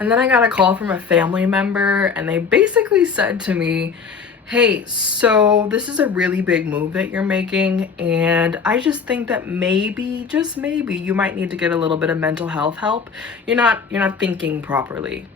And then I got a call from a family member and they basically said to me, hey, so this is a really big move that you're making, and I just think that maybe, just maybe, you might need to get a little bit of mental health help. You're not thinking properly.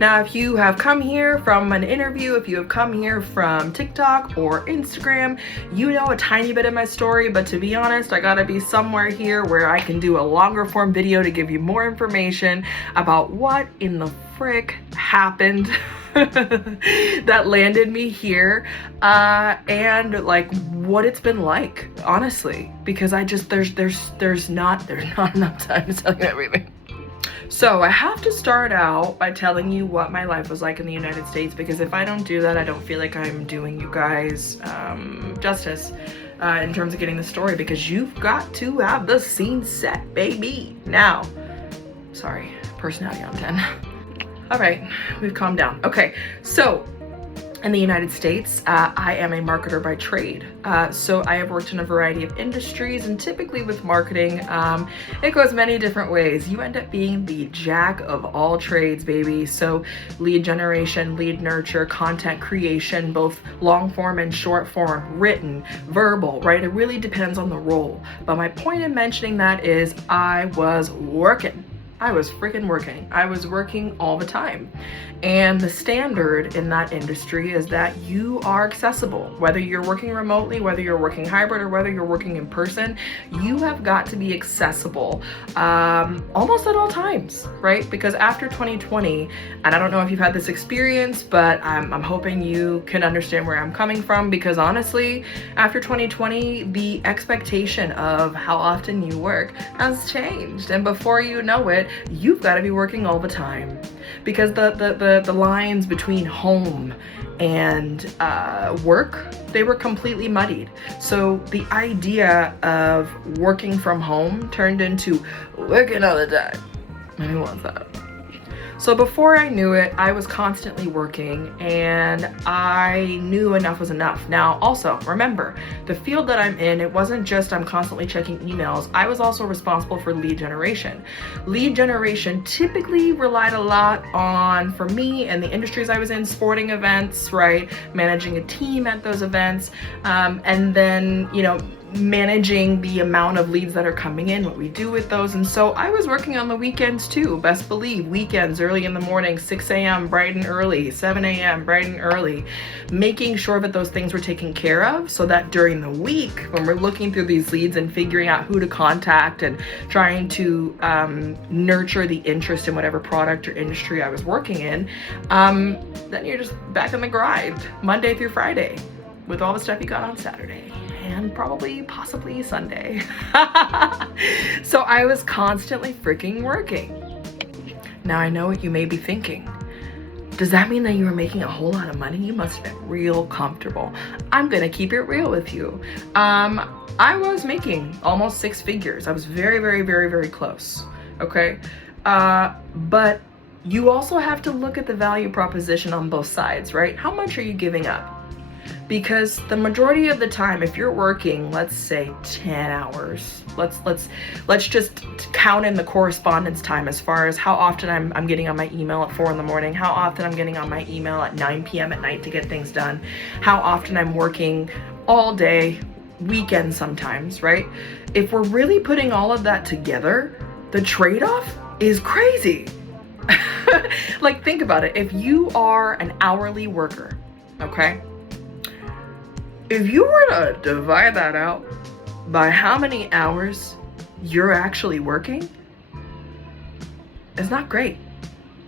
Now, if you have come here from an interview, if you have come here from TikTok or Instagram, you know a tiny bit of my story, but to be honest, I gotta be somewhere here where I can do a longer form video to give you more information about what in the frick happened that landed me here, and like what it's been like, honestly, because there's not enough time to tell you everything. So I have to start out by telling you what my life was like in the United States, because if I don't do that, I don't feel like I'm doing you guys justice in terms of getting the story, because you've got to have the scene set, baby. Now, sorry, personality on 10. All right, we've calmed down. Okay, so in the United States, I am a marketer by trade. So I have worked in a variety of industries, and typically with marketing, it goes many different ways. You end up being the jack of all trades, baby. So lead generation, lead nurture, content creation, both long form and short form, written, verbal, right? It really depends on the role. But my point in mentioning that is I was working. I was freaking working. I was working all the time. And the standard in that industry is that you are accessible. Whether you're working remotely, whether you're working hybrid, or whether you're working in person, you have got to be accessible almost at all times, right? Because after 2020, and I don't know if you've had this experience, but I'm hoping you can understand where I'm coming from, because honestly, after 2020, the expectation of how often you work has changed. And before you know it, you've got to be working all the time, because the lines between home and work, they were completely muddied. So the idea of working from home turned into working all the time. And who wants that? So before I knew it, I was constantly working, and I knew enough was enough. Now, also, remember, the field that I'm in, it wasn't just I'm constantly checking emails. I was also responsible for lead generation. Lead generation typically relied a lot on, for me and the industries I was in, sporting events, right? Managing a team at those events, and then, managing the amount of leads that are coming in, what we do with those. And so I was working on the weekends too. Best believe, weekends, early in the morning, 6 a.m. bright and early, 7 a.m. bright and early, making sure that those things were taken care of, so that during the week, when we're looking through these leads and figuring out who to contact and trying to nurture the interest in whatever product or industry I was working in, then you're just back in the grind Monday through Friday with all the stuff you got on Saturday. And possibly Sunday. So I was constantly freaking working. Now I know what you may be thinking. Does that mean that you were making a whole lot of money? You must have been real comfortable. I'm gonna keep it real with you. I was making almost 6 figures. I was very, very, very, very close, okay? But you also have to look at the value proposition on both sides, right? How much are you giving up? Because the majority of the time, if you're working, let's say 10 hours, let's just count in the correspondence time as far as how often I'm getting on my email at 4 in the morning, how often I'm getting on my email at 9 p.m. at night to get things done, how often I'm working all day, weekends sometimes, right? If we're really putting all of that together, the trade-off is crazy. Like, think about it. If you are an hourly worker, okay? If you were to divide that out by how many hours you're actually working, it's not great,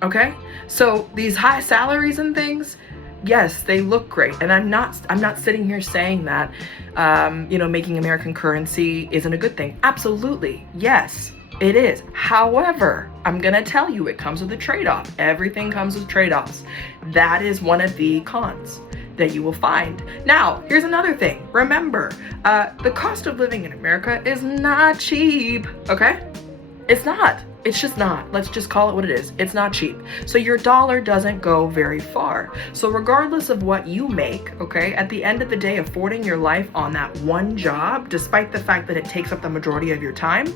okay? So these high salaries and things, yes, they look great. And I'm not sitting here saying that, making American currency isn't a good thing. Absolutely, yes. It is. However, I'm gonna tell you, it comes with a trade-off. Everything comes with trade-offs. That is one of the cons that you will find. Now, here's another thing. Remember, the cost of living in America is not cheap, okay? It's not. It's just not. Let's just call it what it is. It's not cheap. So your dollar doesn't go very far. So regardless of what you make, okay, at the end of the day, affording your life on that one job, despite the fact that it takes up the majority of your time,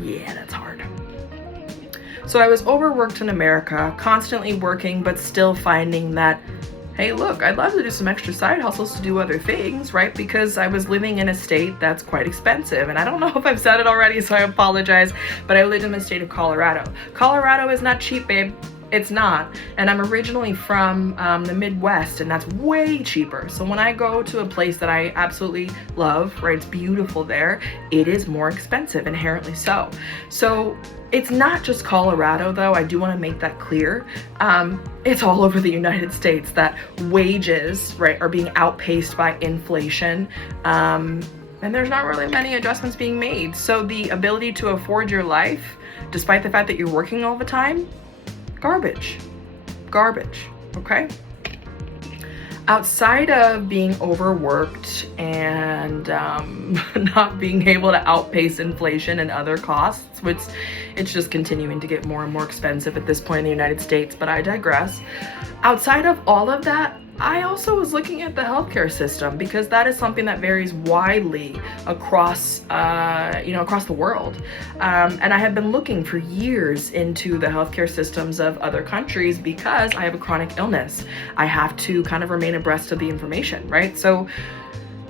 yeah, that's hard. So I was overworked in America, constantly working, but still finding that, hey, look, I'd love to do some extra side hustles to do other things, right? Because I was living in a state that's quite expensive. And I don't know if I've said it already, so I apologize, but I lived in the state of Colorado. Colorado is not cheap, babe. It's not. And I'm originally from the Midwest, and that's way cheaper. So when I go to a place that I absolutely love, right, it's beautiful there, it is more expensive, inherently so. So it's not just Colorado, though. I do want to make that clear. It's all over the United States that wages, right, are being outpaced by inflation. And there's not really many adjustments being made. So the ability to afford your life, despite the fact that you're working all the time, garbage, okay? Outside of being overworked and not being able to outpace inflation and other costs, which it's just continuing to get more and more expensive at this point in the United States, but I digress. Outside of all of that, I also was looking at the healthcare system, because that is something that varies widely across, across the world. And I have been looking for years into the healthcare systems of other countries because I have a chronic illness. I have to kind of remain abreast of the information, right? So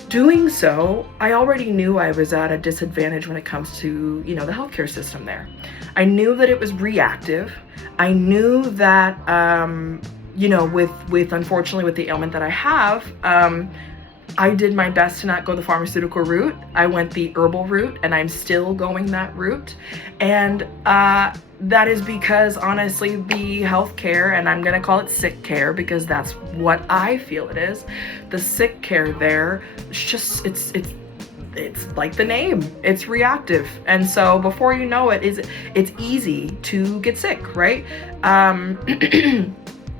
doing so, I already knew I was at a disadvantage when it comes to, the healthcare system there. I knew that it was reactive. I knew that, with unfortunately with the ailment that I have, I did my best to not go the pharmaceutical route. I went the herbal route, and I'm still going that route. And that is because, honestly, the healthcare, and I'm gonna call it sick care because that's what I feel it is, the sick care there, it's like the name, it's reactive. And so before you know it, it's easy to get sick, right?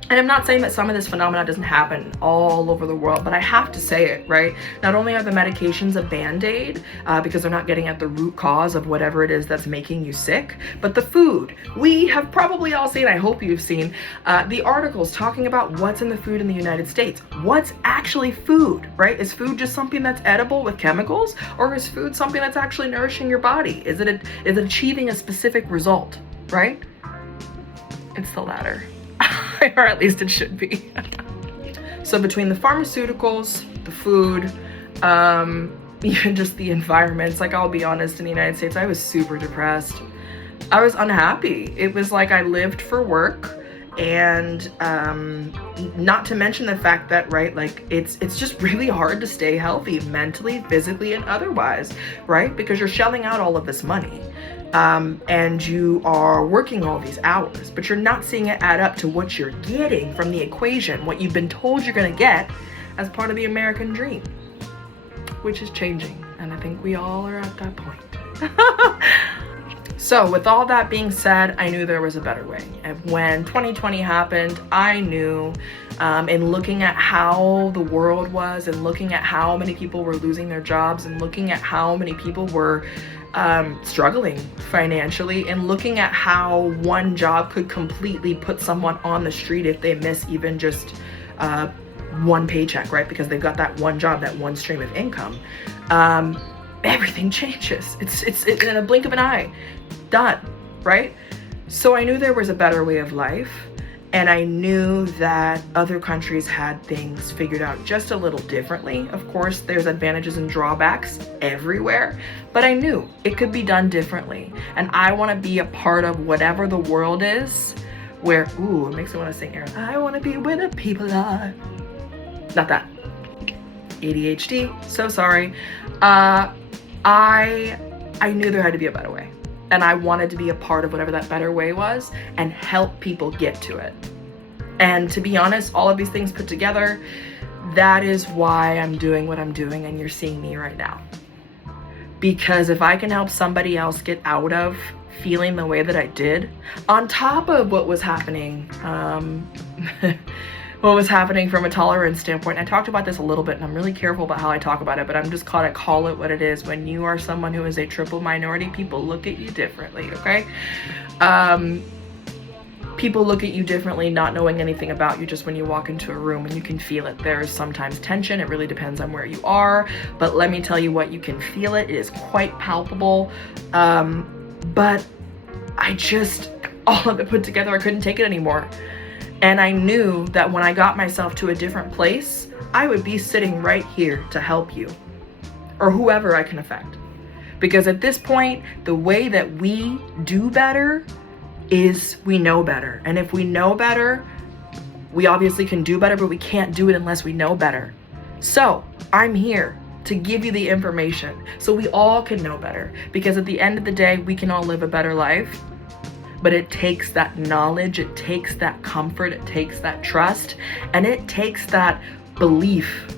And I'm not saying that some of this phenomena doesn't happen all over the world, but I have to say it, right? Not only are the medications a band-aid because they're not getting at the root cause of whatever it is that's making you sick, but the food. We have probably all seen, I hope you've seen, the articles talking about what's in the food in the United States. What's actually food, right? Is food just something that's edible with chemicals, or is food something that's actually nourishing your body? Is it achieving a specific result, right? It's the latter. Or at least it should be. So between the pharmaceuticals, the food, even just the environments, like, I'll be honest, in the United States, I was super depressed. I was unhappy. It was like I lived for work, and not to mention the fact that, right, like, it's just really hard to stay healthy mentally, physically, and otherwise, right? Because you're shelling out all of this money. And you are working all these hours, but you're not seeing it add up to what you're getting from the equation, what you've been told you're gonna get as part of the American dream, which is changing. And I think we all are at that point. So with all that being said, I knew there was a better way. And when 2020 happened, I knew, in looking at how the world was, and looking at how many people were losing their jobs, and looking at how many people were struggling financially, and looking at how one job could completely put someone on the street if they miss even just one paycheck, right? Because they've got that one job, that one stream of income. Everything changes. It's in a blink of an eye. Done, right? So I knew there was a better way of life, and I knew that other countries had things figured out just a little differently. Of course, there's advantages and drawbacks everywhere, but I knew it could be done differently. And I want to be a part of whatever the world is where, ooh, it makes me want to sing, Aaron. I want to be where the people are. Not that. ADHD, so sorry. I knew there had to be a better way. And I wanted to be a part of whatever that better way was and help people get to it. And to be honest, all of these things put together, that is why I'm doing what I'm doing, and you're seeing me right now. Because if I can help somebody else get out of feeling the way that I did, on top of what was happening, what was happening from a tolerance standpoint. I talked about this a little bit, and I'm really careful about how I talk about it, but I'm just call it what it is. When you are someone who is a triple minority, people look at you differently, okay? People look at you differently, not knowing anything about you, just when you walk into a room, and you can feel it. There's sometimes tension. It really depends on where you are, but let me tell you what, you can feel it. It is quite palpable. But I just, all of it put together, I couldn't take it anymore. And I knew that when I got myself to a different place, I would be sitting right here to help you, or whoever I can affect. Because at this point, the way that we do better is we know better. And if we know better, we obviously can do better, but we can't do it unless we know better. So I'm here to give you the information so we all can know better. Because at the end of the day, we can all live a better life. But it takes that knowledge, it takes that comfort, it takes that trust, and it takes that belief,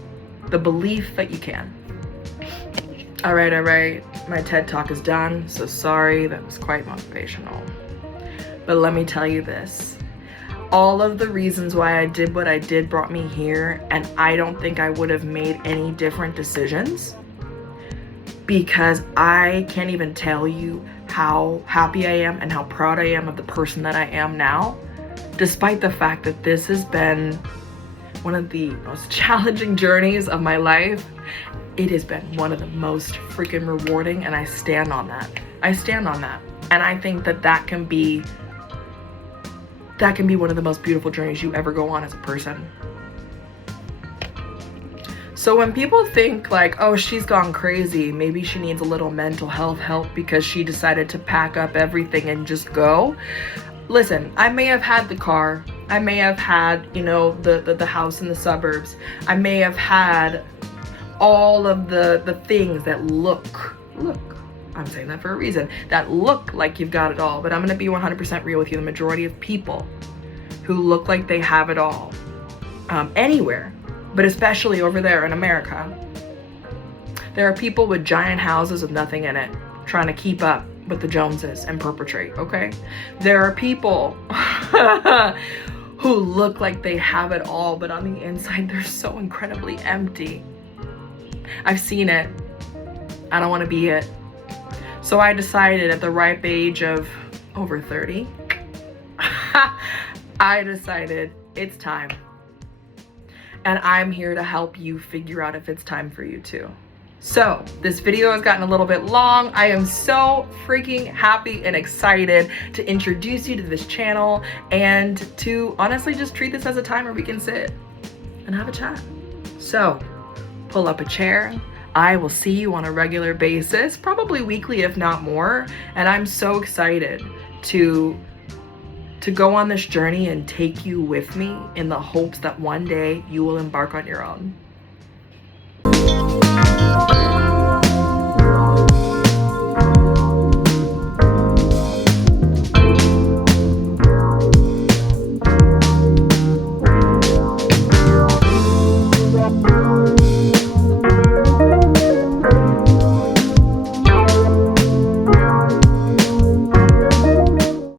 the belief that you can. All right, my TED Talk is done, so sorry, that was quite motivational. But let me tell you this, all of the reasons why I did what I did brought me here, and I don't think I would have made any different decisions, because I can't even tell you how happy I am and how proud I am of the person that I am now, despite the fact that this has been one of the most challenging journeys of my life. It has been one of the most freaking rewarding, and I stand on that. I stand on that. And I think that that can be one of the most beautiful journeys you ever go on as a person. So when people think like, oh, she's gone crazy, maybe she needs a little mental health help because she decided to pack up everything and just go. Listen, I may have had the car. I may have had, you know, the house in the suburbs. I may have had all of the things that look, I'm saying that for a reason, that look like you've got it all. But I'm gonna be 100% real with you. The majority of people who look like they have it all, anywhere, but especially over there in America, there are people with giant houses with nothing in it, trying to keep up with the Joneses and perpetrate, okay? There are people who look like they have it all, but on the inside, they're so incredibly empty. I've seen it. I don't want to be it. So I decided at the ripe age of over 30, I decided it's time. And I'm here to help you figure out if it's time for you too. So this video has gotten a little bit long. I am so freaking happy and excited to introduce you to this channel and to honestly just treat this as a time where we can sit and have a chat. So pull up a chair. I will see you on a regular basis, probably weekly if not more. And I'm so excited to go on this journey and take you with me in the hopes that one day you will embark on your own.